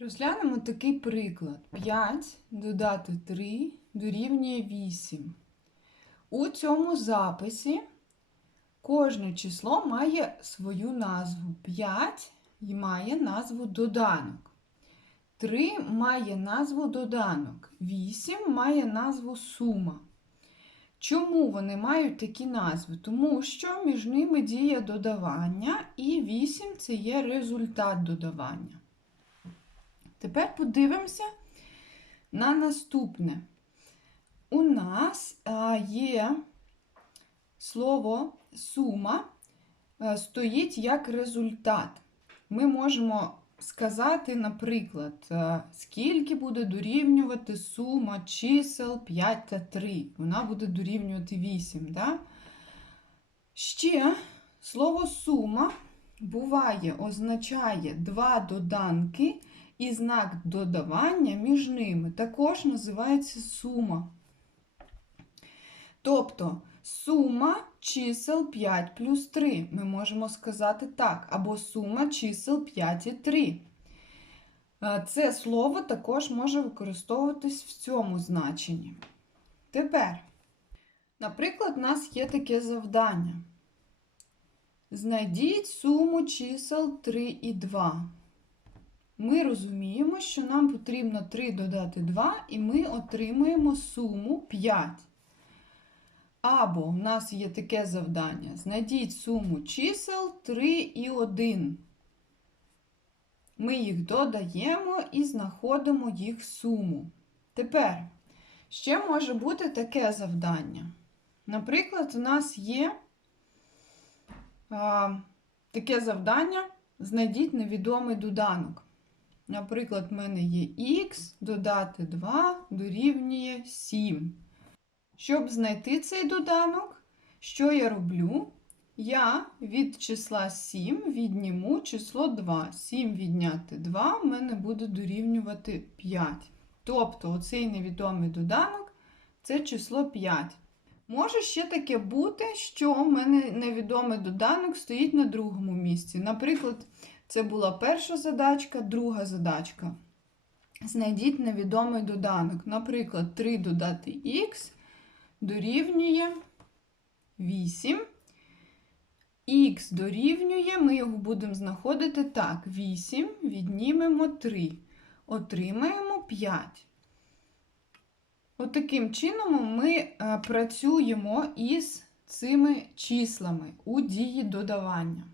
Розглянемо такий приклад. 5 додати 3 дорівнює 8. У цьому записі кожне число має свою назву. 5 має назву доданок. 3 має назву доданок. 8 має назву сума. Чому вони мають такі назви? Тому що між ними діє додавання, і 8 це є результат додавання. Тепер подивимося на наступне. У нас є слово сума стоїть як результат. Ми можемо сказати, наприклад, скільки буде дорівнювати сума чисел 5 та 3. Вона буде дорівнювати 8. Да? Ще слово сума буває, означає два доданки і знак додавання між ними також називається сума. Тобто сума чисел 5 плюс 3. Ми можемо сказати так, або сума чисел 5 і 3. Е, Це слово також може використовуватись в цьому значенні. Тепер, наприклад, у нас є таке завдання. Знайдіть суму чисел 3 і 2 ми розуміємо, що нам потрібно 3 додати 2, і ми отримуємо суму 5. Або в нас є таке завдання: знайдіть суму чисел 3 і 1. Ми їх додаємо і знаходимо їх суму. Тепер, ще може бути таке завдання. Наприклад, у нас є а, таке завдання: знайдіть невідомий доданок. Наприклад, в мене є х додати 2 дорівнює 7. Щоб знайти цей доданок, що я роблю? Я від числа 7 відніму число 2. 7 відняти 2 в мене буде дорівнювати 5. Тобто, оцей невідомий доданок це число 5. Може ще таке бути, що в мене невідомий доданок стоїть на другому місці. Наприклад, це була перша задачка, друга задачка. Знайдіть невідомий доданок. Наприклад, 3 додати х дорівнює 8. Х дорівнює, ми його будемо знаходити так: 8 віднімемо 3. Отримаємо 5. От чином ми е, працюємо із цими числами у дії додавання.